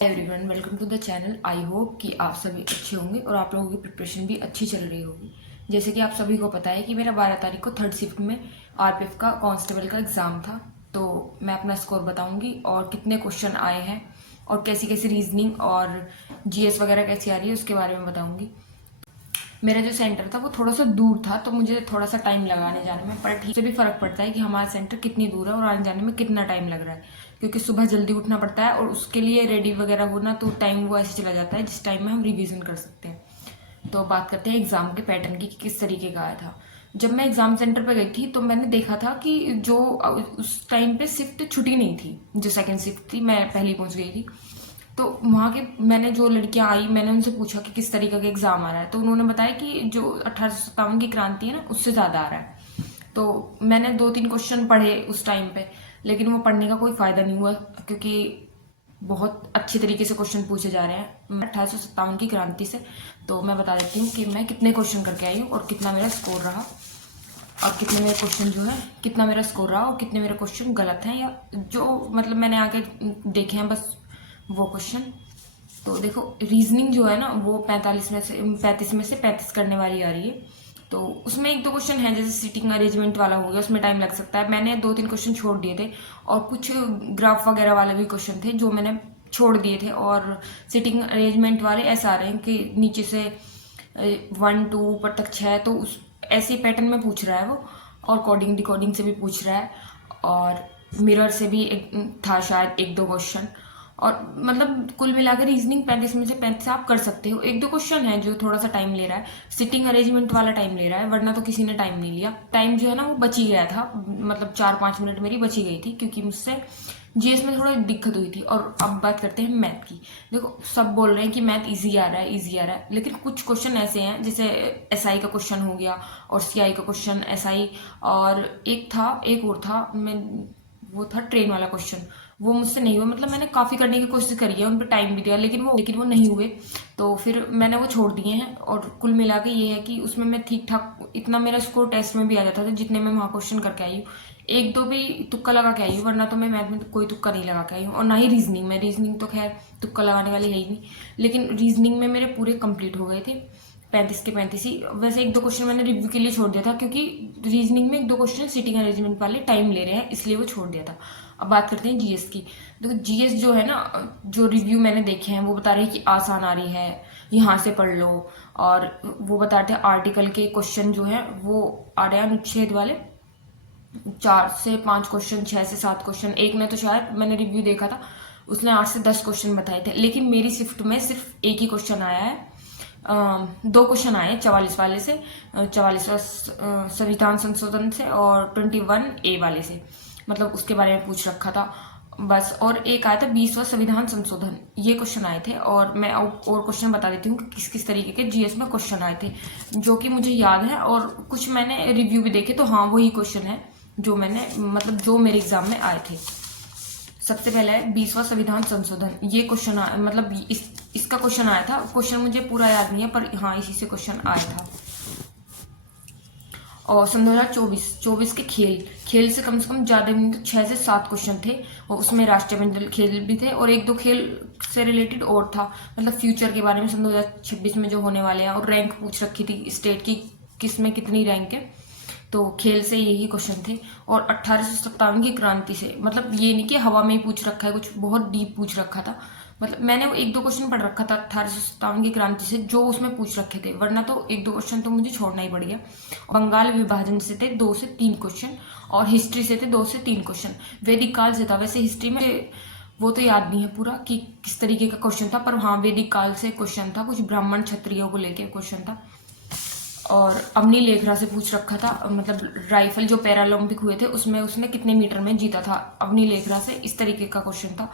Everyone, welcome to the channel. I hope कि आप सभी अच्छे होंगे और आप लोगों की प्रिपरेशन भी अच्छी चल रही होगी। जैसे कि आप सभी को पता है कि मेरा 12 तारीख को थर्ड शिफ्ट में आरपीएफ का कांस्टेबल का एग्ज़ाम था। तो मैं अपना स्कोर बताऊंगी और कितने क्वेश्चन आए हैं और कैसी कैसी रीजनिंग और जीएस वगैरह कैसी आ रही है उसके बारे में बताऊंगी। मेरा जो सेंटर था वो थोड़ा सा दूर था, तो मुझे थोड़ा सा टाइम लगा आने जाने में, पर ठीक से भी फर्क पड़ता है कि हमारा सेंटर कितनी दूर है और आने जाने में कितना टाइम लग रहा है, क्योंकि सुबह जल्दी उठना पड़ता है और उसके लिए रेडी वगैरह होना, तो टाइम वो ऐसे चला जाता है जिस टाइम में हम रिविजन कर सकते हैं। तो बात करते हैं एग्जाम के पैटर्न की कि किस तरीके का आया था। जब मैं एग्जाम सेंटर पर गई थी तो मैंने देखा था कि जो उस टाइम पे शिफ्ट छुट्टी नहीं थी, जो सेकेंड शिफ्ट थी मैं पहली पहुंच गई थी। तो वहाँ के मैंने जो लड़कियां आई, मैंने उनसे पूछा कि किस तरीके का एग्जाम आ रहा है, तो उन्होंने बताया कि जो 1857 की क्रांति है ना, उससे ज़्यादा आ रहा है। तो मैंने 2-3 क्वेश्चन पढ़े उस टाइम पे, लेकिन वो पढ़ने का कोई फ़ायदा नहीं हुआ, क्योंकि बहुत अच्छे तरीके से क्वेश्चन पूछे जा रहे हैं 1857 की क्रांति से। तो मैं बता देती हूँ कि मैं कितने क्वेश्चन करके आई हूँ और कितना मेरा स्कोर रहा, और कितने मेरे क्वेश्चन जो है, कितना मेरा स्कोर रहा और कितने मेरे क्वेश्चन गलत हैं, या जो मतलब मैंने आगे देखे हैं बस वो क्वेश्चन। तो देखो, रीजनिंग जो है ना वो 35 में से 35 करने वाली आ रही है। तो उसमें एक दो क्वेश्चन है, जैसे सीटिंग अरेंजमेंट वाला हो गया, उसमें टाइम लग सकता है। मैंने 2-3 क्वेश्चन छोड़ दिए थे, और कुछ ग्राफ वगैरह वाले भी क्वेश्चन थे जो मैंने छोड़ दिए थे। और सीटिंग अरेंजमेंट वाले ऐसा आ रहे हैं कि नीचे से 1 2 ऊपर तक 6, तो उस ऐसे पैटर्न में पूछ रहा है वो, और कोडिंग डिकोडिंग से भी पूछ रहा है, और मिरर से भी एक था शायद 1-2 क्वेश्चन। और मतलब कुल मिलाकर रीजनिंग 35 में से 35 आप कर सकते हो। 1-2 क्वेश्चन है जो थोड़ा सा टाइम ले रहा है, सिटिंग अरेंजमेंट वाला टाइम ले रहा है, वरना तो किसी ने टाइम नहीं लिया। टाइम जो है ना वो बची गया था, मतलब 4-5 मिनट मेरी बची गई थी, क्योंकि मुझसे जीएस में थोड़ी दिक्कत हुई थी। और अब बात करते हैं मैथ की। देखो, सब बोल रहे हैं कि मैथ इजी आ रहा है, इजी आ रहा है, लेकिन कुछ क्वेश्चन ऐसे हैं, जैसे एसआई का क्वेश्चन हो गया और सीआई का क्वेश्चन, एसआई, और एक और था, मैं वो था ट्रेन वाला क्वेश्चन, वो मुझसे नहीं हुआ। मतलब मैंने काफ़ी करने की कोशिश करी है, उन पर टाइम भी दिया, लेकिन वो नहीं हुए। तो फिर मैंने वो छोड़ दिए हैं। और कुल मिला के ये है कि उसमें मैं ठीक ठाक, इतना मेरा स्कोर टेस्ट में भी आ जाता था जितने मैं वहाँ क्वेश्चन करके आई हूँ। 1-2 भी तुक्का लगा के आई हूँ, वरना तो मैं मैथ में कोई तुक्का नहीं लगा के आई हूँ। और ना ही रीजनिंग में, रीजनिंग तो खैर तुक्का लगाने वाली है ही नहीं, लेकिन रीजनिंग में मेरे पूरे कंप्लीट हो गए थे 35 के 35 ही। वैसे 1-2 क्वेश्चन मैंने रिव्यू के लिए छोड़ दिया था, क्योंकि रीजनिंग में 1-2 क्वेश्चन सीटिंग अरेंजमेंट वाले टाइम ले रहे हैं, इसलिए वो छोड़ दिया था। अब बात करते हैं जीएस की। देखो, जीएस जो है ना, जो रिव्यू मैंने देखे हैं वो बता रहे हैं कि आसान आ रही है, यहाँ से पढ़ लो। और वो बताते हैं आर्टिकल के क्वेश्चन जो है वो आ रहे हैं अनुच्छेद वाले, 4 से 5 क्वेश्चन, 6 से 7 क्वेश्चन। एक ने तो शायद मैंने रिव्यू देखा था, उसने 8 से 10 क्वेश्चन बताए थे, लेकिन मेरी शिफ्ट में सिर्फ एक ही क्वेश्चन आया है। 2 क्वेश्चन आए 44 वाले से, 44वां संविधान संशोधन से, और 21A वाले से, मतलब उसके बारे में पूछ रखा था बस। और एक आया था 20वां संविधान संशोधन, ये क्वेश्चन आए थे। और मैं और क्वेश्चन बता देती हूँ कि किस किस तरीके के जीएस में क्वेश्चन आए थे, जो कि मुझे याद है, और कुछ मैंने रिव्यू भी देखे, तो हाँ वही क्वेश्चन है जो मैंने, मतलब जो मेरे एग्जाम में आए थे। सबसे पहले है 20वां संविधान संशोधन, ये क्वेश्चन मतलब इसका क्वेश्चन आया था। क्वेश्चन मुझे पूरा याद नहीं है, पर हाँ इसी से क्वेश्चन आया था। और सन 2024 के खेल से कम ज़्यादा नहीं तो 6 से 7 क्वेश्चन थे, और उसमें राष्ट्रमंडल खेल भी थे, और 1-2 खेल से रिलेटेड और था, मतलब फ्यूचर के बारे में, सन 2026 में जो होने वाले हैं। और रैंक पूछ रखी थी स्टेट की, किस में कितनी रैंक है, तो खेल से यही क्वेश्चन थे। और 1857 की क्रांति से, मतलब ये नहीं कि हवा में ही पूछ रखा है, कुछ बहुत डीप पूछ रखा था। मतलब मैंने वो 1-2 क्वेश्चन पढ़ रखा था 1857 की क्रांति से, जो उसमें पूछ रखे थे, वरना तो 1-2 क्वेश्चन तो मुझे छोड़ना ही पड़ गया। बंगाल विभाजन से थे 2 से 3 क्वेश्चन, और हिस्ट्री से थे 2 से 3 क्वेश्चन। वैदिक काल से था, वैसे हिस्ट्री में वो तो याद नहीं है पूरा कि किस तरीके का क्वेश्चन था, पर हाँ वैदिक काल से क्वेश्चन था, कुछ ब्राह्मण क्षत्रियों को लेके क्वेश्चन था। और अवनी लेखरा से पूछ रखा था, मतलब राइफल जो पैरालंपिक हुए थे उसमें उसने कितने मीटर में जीता था, अवनी लेखरा से, इस तरीके का क्वेश्चन था।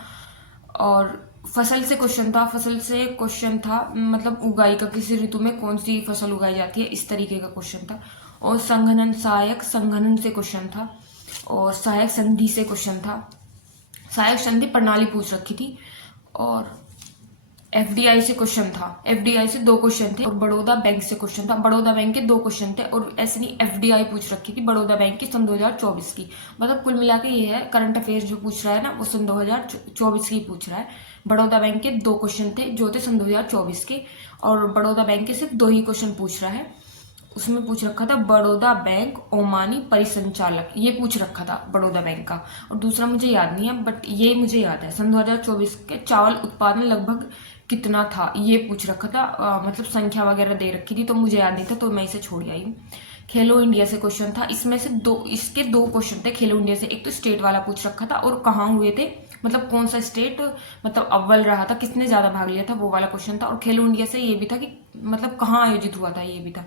और फसल से क्वेश्चन था, फसल से क्वेश्चन था, मतलब उगाई का, किसी ऋतु में कौन सी फसल उगाई जाती है, इस तरीके का क्वेश्चन था। और संघनन, सहायक संघनन से क्वेश्चन था, और सहायक संधि से क्वेश्चन था, सहायक संधि प्रणाली पूछ रखी थी। और एफडीआई से क्वेश्चन था, एफडीआई से 2 क्वेश्चन थे और बड़ौदा बैंक से क्वेश्चन था। बड़ौदा बैंक के 2 क्वेश्चन थे और ऐसे नहीं एफडीआई पूछ रखी थी बड़ौदा बैंक की सन 2024 की। मतलब कुल मिला के ये है करंट अफेयर्स जो पूछ रहा है ना वो सन 2024 की पूछ रहा है। बड़ौदा बैंक के 2 क्वेश्चन थे जो थे सन 2024 के, और बड़ौदा बैंक के सिर्फ 2 ही क्वेश्चन पूछ रहा है। उसमें पूछ रखा था बड़ौदा बैंक ओमानी परिसंचालक, ये पूछ रखा था बड़ौदा बैंक का। और दूसरा मुझे याद नहीं है बट ये मुझे याद है सन 2024 के चावल उत्पादन लगभग कितना था, ये पूछ रखा था। मतलब संख्या वगैरह दे रखी थी तो मुझे याद नहीं था तो मैं इसे छोड़ आई हूँ। खेलो इंडिया से क्वेश्चन था, इसमें से इसके 2 क्वेश्चन थे खेलो इंडिया से। एक तो स्टेट वाला पूछ रखा था और कहाँ हुए थे, मतलब कौन सा स्टेट मतलब अव्वल रहा था, किसने ज्यादा भाग लिया था, वो वाला क्वेश्चन था। और खेलो इंडिया से ये भी था कि मतलब कहाँ आयोजित हुआ था, ये भी था।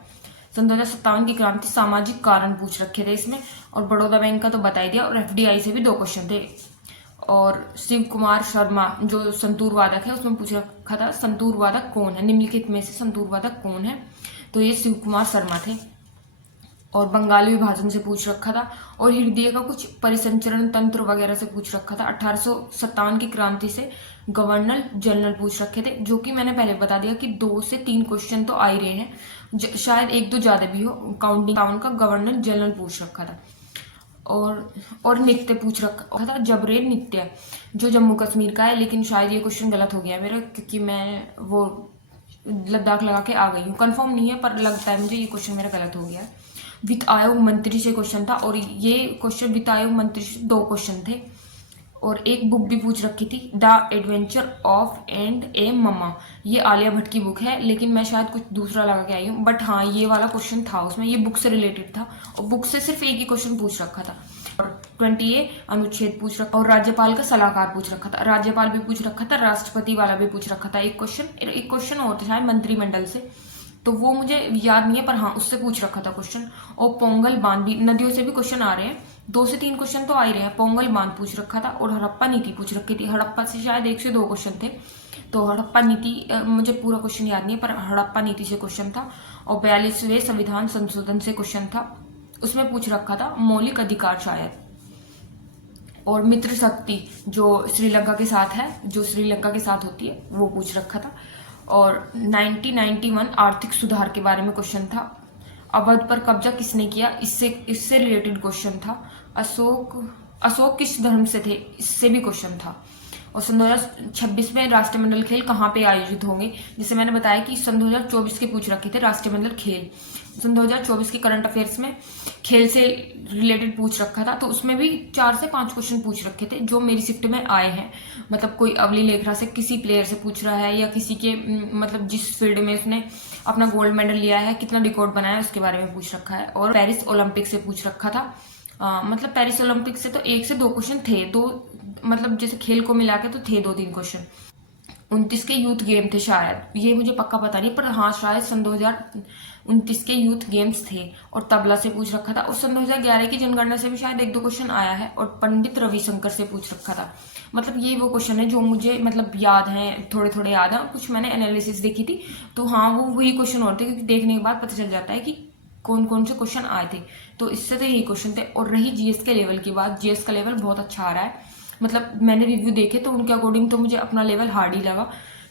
सन 2057 की क्रांति सामाजिक कारण पूछ रखे थे इसमें, और बड़ौदा बैंक का तो बता ही दिया। और एफडीआई से भी 2 क्वेश्चन थे। और शिव कुमार शर्मा जो संतूर वादक है उसमें पूछ रखा था संतूर वादक कौन है, निम्नलिखित में से संतूर वादक कौन है, तो ये शिव कुमार शर्मा थे। और बंगाली विभाजन से पूछ रखा था और हृदय का कुछ परिसंचरण तंत्र वगैरह से पूछ रखा था। 1857 की क्रांति से गवर्नर जनरल पूछ रखे थे, जो कि मैंने पहले बता दिया कि 2 से 3 क्वेश्चन तो आ ही रहे हैं, शायद 1-2 ज्यादा भी हो। काउंटिंग टाउन का गवर्नर जनरल पूछ रखा था। और नृत्य पूछ रखा था जबरेन नृत्य जो जम्मू कश्मीर का है, लेकिन शायद ये क्वेश्चन गलत हो गया मेरा क्योंकि मैं वो लद्दाख लगा के आ गई हूँ। कंफर्म नहीं है पर लगता है मुझे ये क्वेश्चन मेरा गलत हो गया। वित्त आयोग मंत्री से क्वेश्चन था और ये क्वेश्चन वित्त आयोग मंत्री से 2 क्वेश्चन थे। और एक बुक भी पूछ रखी थी द एडवेंचर ऑफ एंड ए मम्मा, ये आलिया भट्ट की बुक है लेकिन मैं शायद कुछ दूसरा लगा के आई हूँ। बट हाँ ये वाला क्वेश्चन था उसमें, ये बुक से रिलेटेड था और बुक से सिर्फ एक ही क्वेश्चन पूछ रखा था। और 20A अनुच्छेद पूछ रखा और राज्यपाल का सलाहकार पूछ रखा था, राज्यपाल भी पूछ रखा था, राष्ट्रपति वाला भी पूछ रखा था। एक क्वेश्चन और था शायद मंत्रिमंडल से, तो वो मुझे याद नहीं है पर हाँ उससे पूछ रखा था क्वेश्चन। और पोंगल बांध भी, नदियों से भी क्वेश्चन आ रहे हैं, 2 से 3 क्वेश्चन तो आ ही रहे हैं। पोंगल बांध पूछ रखा था और हड़प्पा नीति पूछ रखी थी। हड़प्पा से शायद 1 से 2 क्वेश्चन थे, तो हड़प्पा नीति मुझे पूरा क्वेश्चन याद नहीं है पर हड़प्पा नीति से क्वेश्चन था। और 42वें संविधान संशोधन से क्वेश्चन था, उसमें पूछ रखा था मौलिक अधिकार शायद। और मित्र शक्ति जो श्रीलंका के साथ है, जो श्रीलंका के साथ होती है, वो पूछ रखा था। और 1991 आर्थिक सुधार के बारे में क्वेश्चन था। अवध पर कब्जा किसने किया, इससे रिलेटेड क्वेश्चन था। अशोक किस धर्म से थे, इससे भी क्वेश्चन था। और सन 2026 में राष्ट्रमंडल खेल कहाँ पे आयोजित होंगे, जैसे मैंने बताया कि सन 2024 के पूछ रखे थे राष्ट्रमंडल खेल। सन 2024 के करंट अफेयर्स में खेल से रिलेटेड पूछ रखा था, तो उसमें भी 4 से 5 क्वेश्चन पूछ रखे थे जो मेरी शिफ्ट में आए हैं। मतलब कोई अवली लेखरा से किसी प्लेयर से पूछ रहा है या किसी के मतलब जिस फील्ड में उसने अपना गोल्ड मेडल लिया है, कितना रिकॉर्ड बनाया है, उसके बारे में पूछ रखा है। और पेरिस ओलंपिक से पूछ रखा था। मतलब पेरिस ओलंपिक से तो 1 से 2 क्वेश्चन थे, तो मतलब जैसे खेल को मिला के तो थे 2-3 क्वेश्चन। 29 के यूथ गेम थे शायद, ये मुझे पक्का पता नहीं पर हाँ शायद सन 2029 के यूथ गेम्स थे। और तबला से पूछ रखा था। और सन 2011 की जनगणना से भी शायद 1-2 क्वेश्चन आया है। और पंडित रविशंकर से पूछ रखा था। मतलब ये वो क्वेश्चन है जो मुझे मतलब याद हैं, थोड़े थोड़े याद हैं। कुछ मैंने एनालिसिस देखी थी तो हाँ वो वही क्वेश्चन और थे, क्योंकि देखने के बाद पता चल जाता है कि कौन कौन से क्वेश्चन आए थे। तो इससे तो यही क्वेश्चन थे। और रही जीएस के लेवल की बात, जीएस का लेवल बहुत अच्छा आ रहा है। मतलब मैंने रिव्यू देखे तो उनके अकॉर्डिंग तो मुझे अपना लेवल हार्ड ही लगा,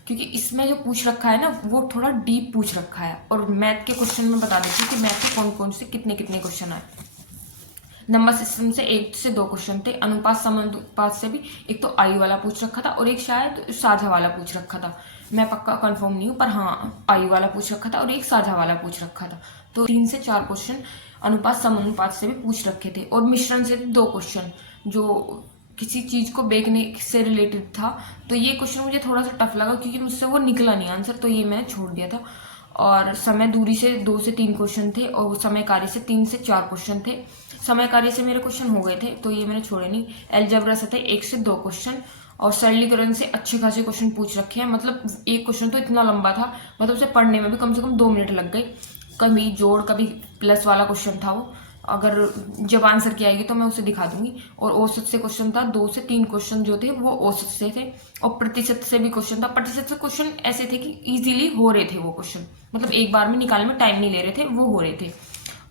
क्योंकि इसमें जो पूछ रखा है ना वो थोड़ा डीप पूछ रखा है। और मैथ के क्वेश्चन में बता देती हूँ कि मैथ के कौन कौन से कितने कितने क्वेश्चन आए। नंबर सिस्टम से 1 से 2 क्वेश्चन थे। अनुपात समानुपात से भी एक तो आई वाला पूछ रखा था और एक शायद साझा वाला पूछ रखा था, मैं पक्का कंफर्म नहीं हूँ पर हाँ आई वाला पूछ रखा था और एक साझा वाला पूछ रखा था। तो 3 से 4 क्वेश्चन अनुपात समानुपात से भी पूछ रखे थे। और मिश्रण से 2 क्वेश्चन जो किसी चीज को बेचने से रिलेटेड था। तो ये क्वेश्चन मुझे थोड़ा सा टफ लगा क्योंकि मुझसे वो निकला नहीं आंसर, तो ये मैंने छोड़ दिया था। और समय दूरी से 2 से 3 क्वेश्चन थे और समय कार्य से 3 से 4 क्वेश्चन थे। समय कार्य से मेरे क्वेश्चन हो गए थे तो ये मैंने छोड़े नहीं। एलजेब्रा से थे 1 से 2 क्वेश्चन। और सरलीकरण से अच्छे खासे क्वेश्चन पूछ रखे हैं। मतलब एक क्वेश्चन तो इतना लंबा था, मतलब उसे पढ़ने में भी कम से कम 2 मिनट लग गए। कभी जोड़ कभी प्लस वाला क्वेश्चन था वो, अगर जब आंसर की आएगी तो मैं उसे दिखा दूंगी। और औसत से क्वेश्चन था, 2 से 3 क्वेश्चन जो थे वो औसत से थे। और प्रतिशत से भी क्वेश्चन था। प्रतिशत से क्वेश्चन ऐसे थे कि इजीली हो रहे थे वो क्वेश्चन, मतलब एक बार में निकालने में टाइम नहीं ले रहे थे, वो हो रहे थे।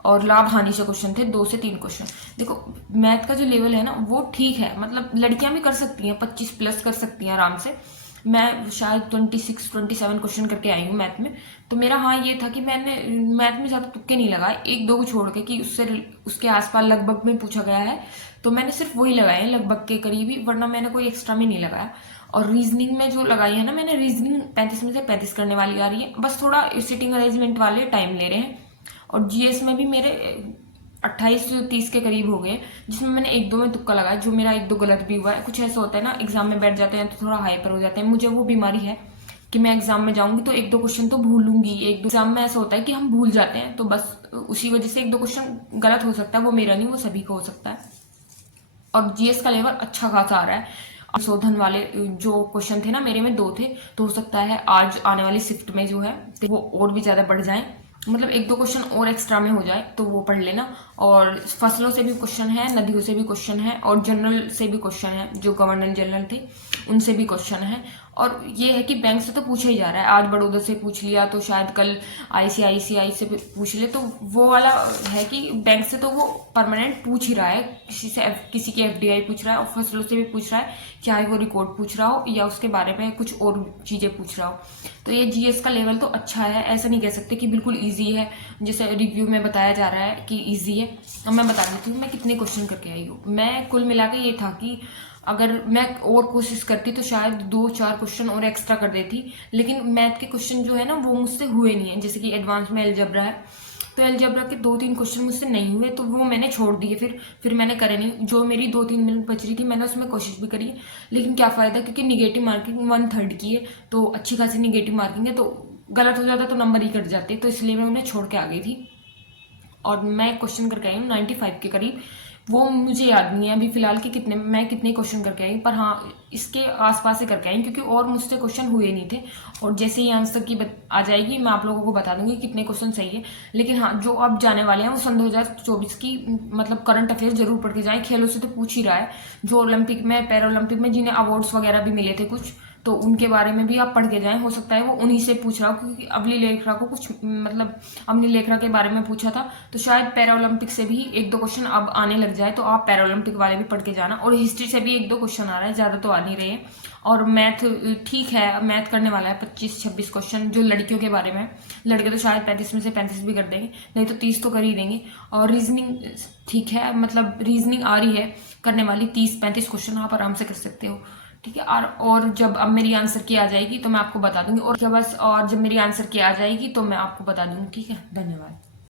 और लाभ हानि से क्वेश्चन थे 2 से 3 क्वेश्चन। देखो मैथ का जो लेवल है ना वो ठीक है, मतलब लड़कियां भी कर सकती हैं, 25 प्लस कर सकती हैं आराम से। मैं शायद 26-27 क्वेश्चन करके आई हूँ मैथ में। तो मेरा हाँ ये था कि मैंने मैथ में ज़्यादा तुक्के नहीं लगाए, एक दो को छोड़ के कि उसके आसपास लगभग में पूछा गया है तो मैंने सिर्फ वही लगाए हैं लगभग के करीब ही, वरना मैंने कोई एक्स्ट्रा में नहीं लगाया। और रीजनिंग में जो लगाई है ना मैंने, रीजनिंग 35 में से 35 करने वाली आ रही है, बस थोड़ा सिटिंग अरेंजमेंट वाले टाइम ले रहे हैं। और जीएस में भी मेरे 28-30 के करीब हो गए, जिसमें मैंने एक दो में तुक्का लगाया, जो मेरा एक दो गलत भी हुआ है। कुछ ऐसा होता है ना, एग्जाम में बैठ जाते हैं तो थोड़ा हाइपर हो जाते हैं, मुझे वो बीमारी है कि मैं एग्जाम में जाऊंगी तो एक दो क्वेश्चन तो भूलूंगी। एक दो एग्जाम में ऐसा होता है कि हम भूल जाते हैं, तो बस उसी वजह से एक दो क्वेश्चन गलत हो सकता है, वो मेरा नहीं, वो सभी को हो सकता है। और जीएस का लेवल अच्छा खासा आ रहा है। संशोधन वाले जो क्वेश्चन थे ना मेरे में 2 थे, तो हो सकता है आज आने वाली शिफ्ट में जो है तो वो और भी ज्यादा बढ़ जाए, मतलब एक दो क्वेश्चन और एक्स्ट्रा में हो जाए तो वो पढ़ लेना। और फसलों से भी क्वेश्चन है, नदियों से भी क्वेश्चन है, और जनरल से भी क्वेश्चन है, जो गवर्नर जनरल थे उनसे भी क्वेश्चन है। और ये है कि बैंक से तो पूछा ही जा रहा है, आज बड़ौदा से पूछ लिया तो शायद कल आईसीआईसीआई से पूछ ले, तो वो वाला है कि बैंक से तो वो परमानेंट पूछ ही रहा है, किसी की एफडीआई पूछ रहा है, और फसलों से भी पूछ रहा है, चाहे वो रिकॉर्ड पूछ रहा हो या उसके बारे में कुछ और चीजें पूछ रहा हो। तो ये जीएस का लेवल तो अच्छा है, ऐसा नहीं कह सकते कि बिल्कुल ईजी है जैसे रिव्यू में बताया जा रहा है कि ईजी है। अब मैं बता देती हूँ मैं कितने क्वेश्चन करके आई हूँ। मैं कुल मिला के ये था कि अगर मैं और कोशिश करती तो शायद 2-4 क्वेश्चन और एक्स्ट्रा कर देती, लेकिन मैथ के क्वेश्चन जो है ना वो मुझसे हुए नहीं है। जैसे कि एडवांस में अलजबरा है, तो अलजबरा के 2-3 क्वेश्चन मुझसे नहीं हुए, तो वो मैंने छोड़ दिए, फिर मैंने करे नहीं। जो मेरी 2-3 मिनट बच रही थी मैंने उसमें कोशिश भी करी, लेकिन क्या फ़ायदा, क्योंकि निगेटिव मार्किंग 1/3 की है, तो अच्छी खासी निगेटिव मार्किंग है, तो गलत हो जाता तो नंबर ही कट जाते, तो इसलिए मैं उन्हें छोड़ के आ गई थी। और मैं क्वेश्चन करके आई हूँ 95 के करीब, वो मुझे याद नहीं है अभी फिलहाल कि कितने क्वेश्चन करके आई, पर हाँ इसके आसपास से करके आई, क्योंकि और मुझसे क्वेश्चन हुए नहीं थे। और जैसे ही आंसर की आ जाएगी मैं आप लोगों को बता दूंगी कितने क्वेश्चन सही है। लेकिन हाँ जो अब जाने वाले हैं वो सन 2024 की मतलब करंट अफेयर्स जरूर पढ़ के जाएं। खेलों से तो पूछ ही रहा है, जो ओलंपिक में पैरा ओलंपिक में जिन्हें अवार्ड्स वगैरह भी मिले थे कुछ, तो उनके बारे में भी आप पढ़ के जाएं। हो सकता है वो उन्हीं से पूछ रहा हो, क्योंकि अवनी लेखरा को कुछ मतलब अवनी लेखरा के बारे में पूछा था, तो शायद पैरा ओलंपिक से भी एक दो क्वेश्चन अब आने लग जाए, तो आप पैरा ओलंपिक वाले भी पढ़ के जाना। और हिस्ट्री से भी एक दो क्वेश्चन आ रहा है, ज्यादा तो आ नहीं रहे। और मैथ ठीक है, मैथ करने वाला है 25-26 क्वेश्चन जो लड़कियों के बारे में। लड़के तो शायद 35 में से 35 भी कर देंगे, नहीं तो 30 तो कर ही देंगे। और रीजनिंग ठीक है, मतलब रीजनिंग आ रही है करने वाली, 30-35 क्वेश्चन आप आराम से कर सकते हो, ठीक है। और जब अब मेरी आंसर की आ जाएगी तो मैं आपको बता दूंगी, और जब मेरी आंसर की आ जाएगी तो मैं आपको बता दूंगी, ठीक है। धन्यवाद।